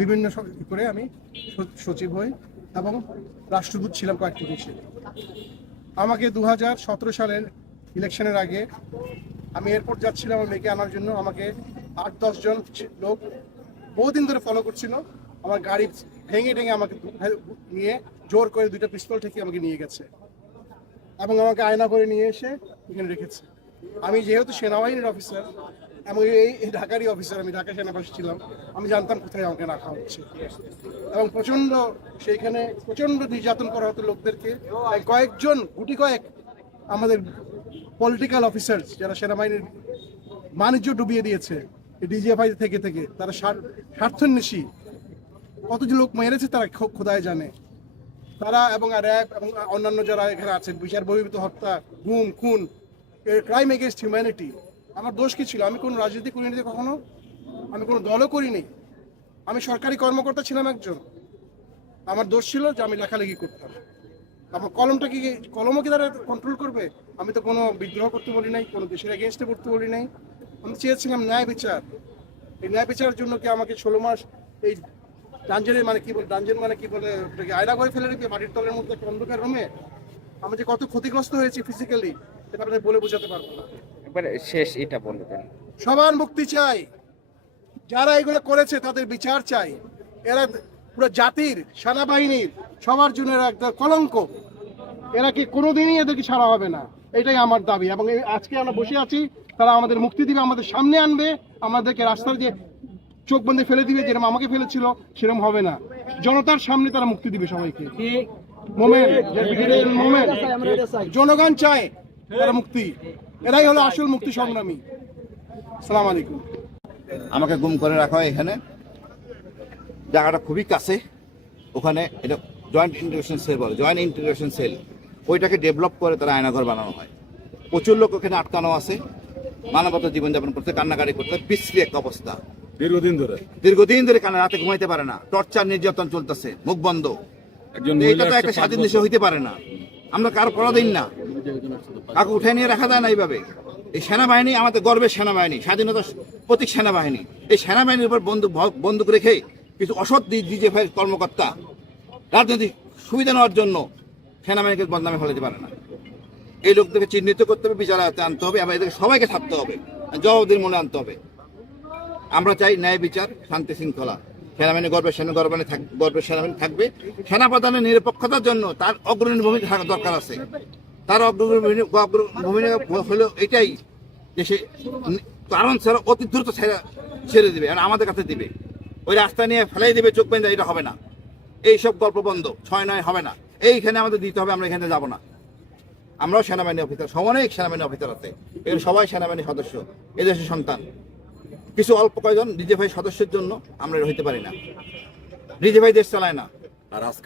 বিভিন্ন করে আমি সচিব হই এবং রাষ্ট্রদূত ছিলাম কয়েকটি দেশে। আমাকে 2017 সালের ইলেকশনের আগে আমি এয়ারপোর্ট যাচ্ছিলাম আমার মেয়েকে আনার জন্য। আমাকে 8-10 জন লোক বহুদিন ধরে ফলো করছিল। আমার গাড়ি ভেঙে আমাকে নিয়ে জোর করে 2টা পিস্তল থেকে আমাকে নিয়ে গেছে এবং আমাকে আয়না করে নিয়ে এসে এখানে রেখেছে। আমি যেহেতু সেনাবাহিনীর অফিসার এবং এই ঢাকারই অফিসার, আমি ঢাকা সেনাবাসী ছিলাম, আমি জানতাম কোথায় আমাকে রাখা হচ্ছে এবং সেইখানে প্রচণ্ড নির্যাতন করা হতো লোকদেরকে। কয়েকজন গুটি কয়েক আমাদের পলিটিক্যাল অফিসার যারা সেনাবাহিনীর বাণিজ্য ডুবিয়ে দিয়েছে ডিজিএফআই থেকে তারা স্বার্থান্বেষী কত যে লোক মেরেছে তারা খোদায় জানে। তারা এবং র্যাব এবং অন্যান্য যারা এখানে আছেন, বিচার বহির্ভূত হত্যা, গুম, খুন, ক্রাইম এগেনস্ট হিউম্যানিটি। আমার দোষ কি ছিল? আমি কোনো রাজনীতি করিনি কখনো, আমি কোনো দলও করিনি, আমি সরকারি কর্মকর্তা ছিলাম একজন। আমার দোষ ছিল যে আমি লেখালেখি করতাম। আমার কলমও কি তারা কন্ট্রোল করবে? আমি তো কোনো বিদ্রোহ করতে বলি নাই, কোনো দেশের এগেনস্টে করতে বলি নাই। আমি চেয়েছিলাম ন্যায় বিচার। এই ন্যায় বিচারের জন্য কি আমাকে 16 মাস এই ডাঞ্জেনের ডাঞ্জেন মানে কি বলে আয়না করে ফেলে রেখে মাটির তলের মধ্যে একটা অন্ধকার রুমে আমি যে কত ক্ষতিগ্রস্ত হয়েছি ফিজিক্যালি, সেটা আপনি বলে বোঝাতে পারবো না। একবার শেষ এটা বলবেন। সবার মুক্তি চাই, যারা এগুলো করেছে তাদের বিচার চাই। এরা পুরো জাতির, সেনাবাহিনীর সবার জন্য এরা একটা কলঙ্ক। এরা কি কোনোদিনই এদেরকে ছাড়া হবে না, এটাই আমার দাবি। এবং আজকে আমরা বসে আছি, তারা আমাদের মুক্তি দিবে, আমাদের সামনে আনবে, আমাদেরকে রাস্তার যে চোখ বন্ধে ফেলে দিবে, যেরকম আমাকে ফেলেছিল সেরকম হবে না। জনতার সামনে তারা মুক্তি দিবে সবাইকে। জনগণ চায় তারা মুক্তি, এরাই হলো আসল মুক্তি সংগ্রামী। আসসালামু আলাইকুম। আমাকে গুম করে রাখা হয় এখানে, জায়গাটা খুবই কাছে। ওখানে এটা জয়েন্ট ইন্টিগ্রেশন সেল বলে, জয়েন্ট ইন্টিগ্রেশন সেল, ওইটাকে ডেভেলপ করে তারা আয়নাঘর বানানো হয়। প্রচুর লোক ওখানে আটকানো আছে, মানবতা জীবনযাপন করতে, কান্নাকাটি করতে, বিশ্রী একটা অবস্থা। দীর্ঘদিন ধরে কানে রাতে ঘুমাইতে পারে না, টর্চার নির্যাতন চলতেছে, মুখ বন্ধ। এটা তো একটা স্বাধীন দেশে হইতে পারে না। আমরা কারো করা দিন না, কাউকে উঠে নিয়ে রাখা যায় না এইভাবে। এই সেনাবাহিনী আমাদের গর্বের সেনাবাহিনী, স্বাধীনতার প্রতীক সেনাবাহিনী। এই সেনাবাহিনীর উপর বন্দুক রেখে কিছু অসৎ ডিজিএফআই কর্মকর্তা রাজনৈতিক সুবিধা নেওয়ার জন্য সেনাবাহিনীকে বদনামে ফেলাতে পারে না। এই লোকদেরকে চিহ্নিত করতে হবে, বিচারে আনতে হবে এবং এদেরকে সবাইকে থাকতে হবে, জবাবদিহির মনে আনতে হবে। আমরা চাই ন্যায় বিচার, শান্তি শৃঙ্খলা। সেনাবাহিনী গর্বের সেনাবাহিনী থাকবে। সেনাপ্রধানের নিরপেক্ষতার জন্য তার অগ্রণী ভূমিকা থাকা দরকার আছে। তার ভূমিকা হলো এটাই যে সে কারণ ছাড়া অতি দ্রুত ছেড়ে দিবে, আর আমাদের কাছে দিবে। ওই রাস্তা নিয়ে ফেলাই দিবে, চোখ বেঁধে, এটা হবে না। এইসব গল্প বন্ধ, 6-9 হবে না। এইখানে আমাদের দিতে হবে, আমরা এখানে যাব না। আমরাও সেনাবাহিনী অফিসার, অনেক সেনাবাহিনী অফিসার আছে, এগুলো সবাই সেনাবাহিনীর সদস্য, এদেশের সন্তান। কিছু অল্প কয়েকজন ডিজিএফআই সদস্যের জন্য আমরা হইতে পারি না। ডিজিএফআই দেশ চালায় না। আর আজকে